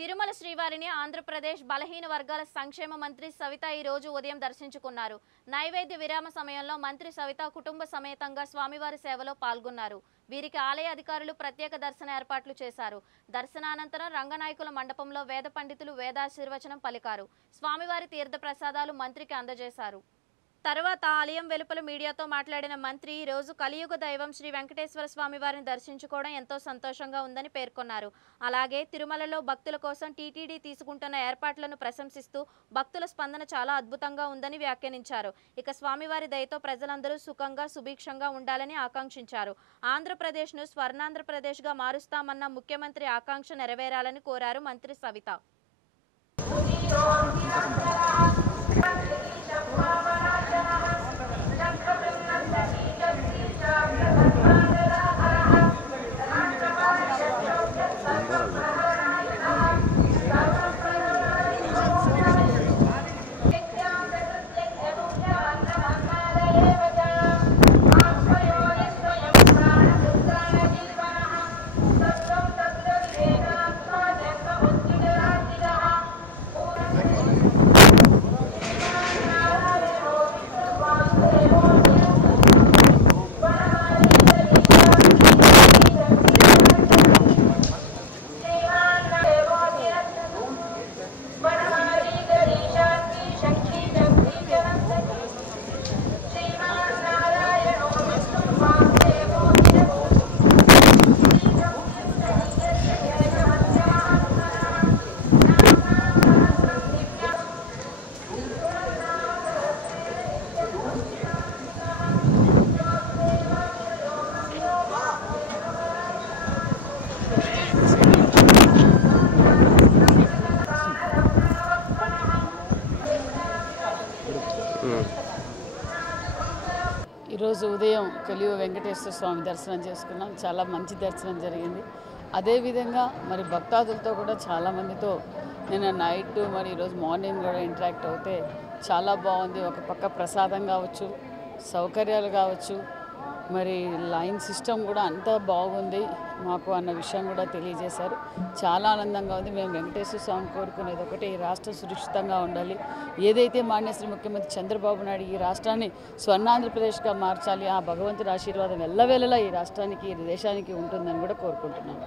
తిరుమల శ్రీవారిని ఆంధ్రప్రదేశ్ బలహీన వర్గాల సంక్షేమ మంత్రి సవిత ఈ రోజు ఉదయం దర్శించుకున్నారు. నైవేద్య విరామ సమయంలో మంత్రి సవిత కుటుంబ సమేతంగా స్వామివారి సేవలో పాల్గొన్నారు. వీరికి ఆలయ అధికారులు ప్రత్యేక దర్శన ఏర్పాట్లు చేశారు. దర్శనానంతరం రంగనాయకుల మండపంలో వేద పండితులు వేదాశీర్వచనం పలికారు. స్వామివారి తీర్థ ప్రసాదాలు మంత్రికి అందజేశారు. తర్వాత ఆలయం వెలుపల మీడియాతో మాట్లాడిన మంత్రి ఈ రోజు కలియుగ దైవం శ్రీ వెంకటేశ్వర స్వామి వారిని దర్శించుకోవడం ఎంతో సంతోషంగా ఉందని పేర్కొన్నారు. అలాగే తిరుమలలో భక్తుల కోసం టీటీడీ తీసుకుంటున్న ఏర్పాట్లను ప్రశంసిస్తూ భక్తుల స్పందన చాలా అద్భుతంగా ఉందని వ్యాఖ్యానించారు. ఇక స్వామివారి దయతో ప్రజలందరూ సుఖంగా సుభిక్షంగా ఉండాలని ఆకాంక్షించారు. ఆంధ్రప్రదేశ్ను స్వర్ణాంధ్రప్రదేశ్గా మారుస్తామన్న ముఖ్యమంత్రి ఆకాంక్ష నెరవేరాలని కోరారు మంత్రి సవిత. ఈరోజు ఉదయం కలియుగ వెంకటేశ్వర స్వామి దర్శనం చేసుకున్నాం. చాలా మంచి దర్శనం జరిగింది. అదేవిధంగా మరి భక్తాదులతో కూడా చాలామందితో నిన్న నైట్ మరి ఈరోజు మార్నింగ్ కూడా ఇంటరాక్ట్ అవుతే చాలా బాగుంది. ఒక పక్క ప్రసాదం కావచ్చు, సౌకర్యాలు కావచ్చు, మరి లైన్ సిస్టమ్ కూడా అంతా బాగుంది మాకు అన్న విషయం కూడా తెలియజేశారు. చాలా ఆనందంగా ఉంది. మేము వెంకటేశ్వర స్వామి కోరుకునేది ఒకటి, ఈ రాష్ట్రం సురక్షితంగా ఉండాలి. ఏదైతే మాన్యశ్రీ ముఖ్యమంత్రి చంద్రబాబు నాయుడు ఈ రాష్ట్రాన్ని స్వర్ణాంధ్రప్రదేశ్గా మార్చాలి, ఆ భగవంతుడి ఆశీర్వాదం ఎల్లవేళలా ఈ రాష్ట్రానికి ఈ దేశానికి ఉంటుందని కూడా కోరుకుంటున్నాను.